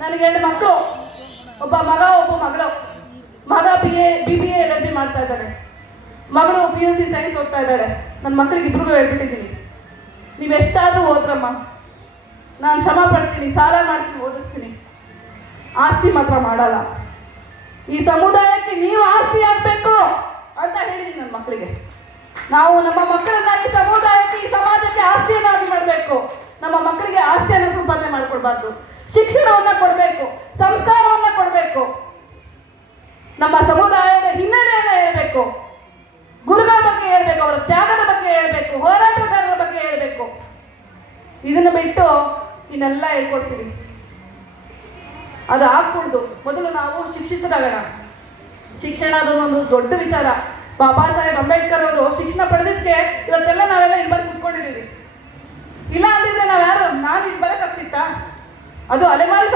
ನನಗೆ ಎರಡು ಮಕ್ಕಳು, ಒಬ್ಬ ಮಗ, ಒಬ್ಬ ಮಗಳು. ಮಗ B A B B L L B ಮಾಡ್ತಾ ಇದ್ದಾರೆ ಮಗಳು ಪಿ ಯು ಸಿ ಸೈನ್ಸ್ ಓದ್ತಾ ಇದ್ದಾಳೆ. ನನ್ನ ಮಕ್ಕಳಿಗೆ ಇಬ್ರಿಗೂ ಹೇಳ್ಬಿಟ್ಟಿದ್ದೀನಿ. ನೀವು ಎಷ್ಟಾದರೂ ಓದ್ರಮ್ಮ. ನಾನು ಶ್ರಮ ಪಡ್ತೀನಿ, ಸಾಲ ಮಾಡ್ತೀನಿ, ಓದಿಸ್ತೀನಿ. ಆಸ್ತಿ ಮಾತ್ರ ಮಾಡಲ್ಲ. ಈ ಸಮುದಾಯಕ್ಕೆ ನೀವು ಆಸ್ತಿ ಆಗಬೇಕು ಅಂತ ಹೇಳಿದ್ದೀನಿ ನನ್ನ ಮಕ್ಕಳಿಗೆ ನಾವು ನಮ್ಮ ಮಕ್ಕಳನ್ನ ಸಮುದಾಯಕ್ಕೆ, ಈ ಸಮಾಜಕ್ಕೆ ಆಸ್ತಿಯನ್ನಾಗಿ ಮಾಡಬೇಕು. ನಮ್ಮ ಮಕ್ಕಳಿಗೆ ಆಸ್ತಿಯನ್ನು ಮಾಡ್ಕೊಡ್ಬಾರ್ದು ಶಿಕ್ಷಣವನ್ನ ಕೊಡಬೇಕು, ಸಂಸ್ಕಾರವನ್ನ ಕೊಡಬೇಕು. ನಮ್ಮ ಸಮುದಾಯದ ಹಿನ್ನೆಲೆಯನ್ನ ಹೇಳಬೇಕು. ಗುರುಗಳ ಬಗ್ಗೆ ಹೇಳಬೇಕು, ಅವರ ತ್ಯಾಗದ ಬಗ್ಗೆ ಹೇಳಬೇಕು, ಹೋರಾಟಗಾರರ ಬಗ್ಗೆ ಹೇಳಬೇಕು. ಇದನ್ನ ಬಿಟ್ಟು ಇನ್ನೆಲ್ಲ ಹೇಳ್ಕೊಡ್ತೀವಿ. ಅದು ಆಗ್ಬಿಡ್ದು ಮೊದಲು ನಾವು ಶಿಕ್ಷಿತರಾಗೋಣ. ಶಿಕ್ಷಣ ಅದೊಂದು ದೊಡ್ಡ ವಿಚಾರ. ಬಾಬಾ ಸಾಹೇಬ್ ಅಂಬೇಡ್ಕರ್ ಅವರು ಶಿಕ್ಷಣ ಪಡೆದಿದ್ದಕ್ಕೆ ಇವತ್ತೆಲ್ಲ ನಾವೆಲ್ಲ ಇಲ್ಲಿ ಬಂದು ಕುತ್ಕೊಂಡಿದ್ದೀವಿ. ಇಲ್ಲ ಅಂದಿದ್ರೆ ನಾವ್ಯಾರು ನಾನು ಇಲ್ಲಿ ಅದು ಅಲೆಮಾರಿ